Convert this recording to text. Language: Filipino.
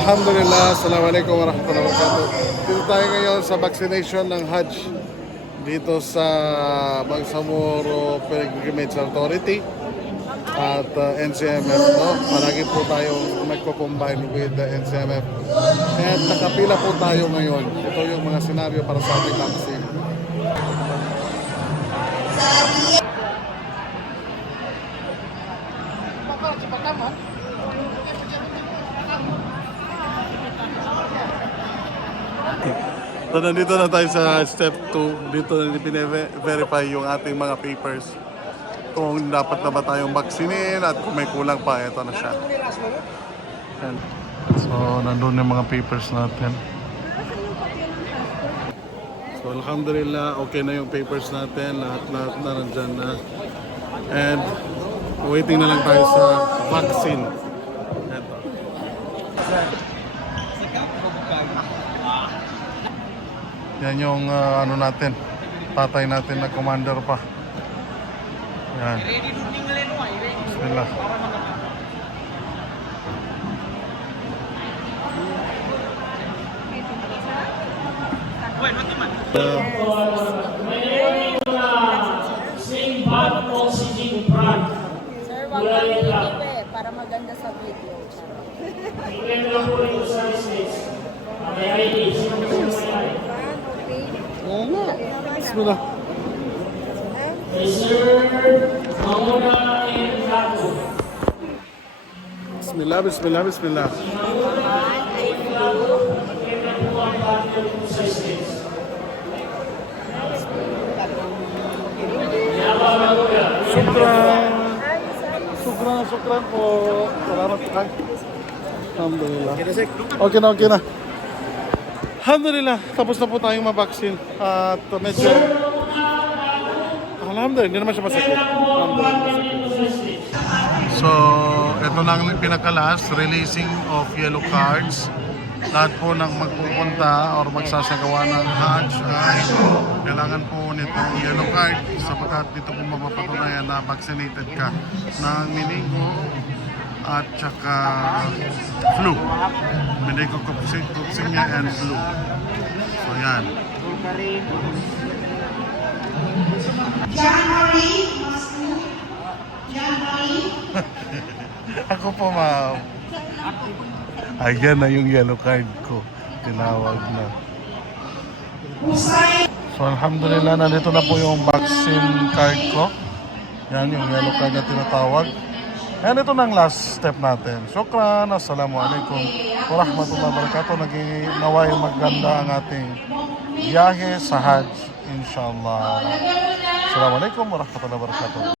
Alhamdulillah, Assalamualaikum warahmatullahi wabarakatuh. Dito tayo ngayon sa vaccination ng Hajj dito sa Bangsamoro Pilgrimage Authority at NCMF. No? Palagi po tayong magko-combine with the NCMF. At nakapila po tayo ngayon. Ito yung mga senaryo para sa ating vaccine. So, nandito na tayo sa step 2. Dito na verify yung ating mga papers. Kung dapat na ba tayong vaccinin at kung may kulang pa, ito na siya. Yan. So, nandun yung mga papers natin. So, alhamdulillah, okay na yung papers natin. Lahat na nandyan na. And, waiting na lang tayo sa vaccine. Ito. Yan yung ano natin, patay natin na commander pa. Yan. Bismillah. Sir, wag kami dito para maganda sa video. Oo nga. Bismillah. Bismillah, bismillah, bismillah. Syukran. Syukran po. Salamat po. Alhamdulillah. Okay na, okay na. Alhamdulillah, tapos na po tayong mabaksin. At medyo alhamdulillah, hindi naman siya masakit. So, ito na ang pinakalas, releasing of yellow cards. Lahat po ng magpupunta or magsasagawa ng Hajj ay kailangan po nitong yellow card sapagkat dito po mapapatunayan na vaccinated ka ng meningo at saka flu. Meningococcinia and flu. So yan. January. Ako po, ma'am. Ayan na yung yellow card ko. Tinawag na. So alhamdulillah, nandito na po yung vaccine card ko. Yan yung yellow card na tinatawag. And ito na ang last step natin. Syukran. Assalamualaikum warahmatullahi wabarakatuh. Naway maganda ang ating biyahe sa Hajj. Inshallah. Assalamualaikum warahmatullahi wabarakatuh.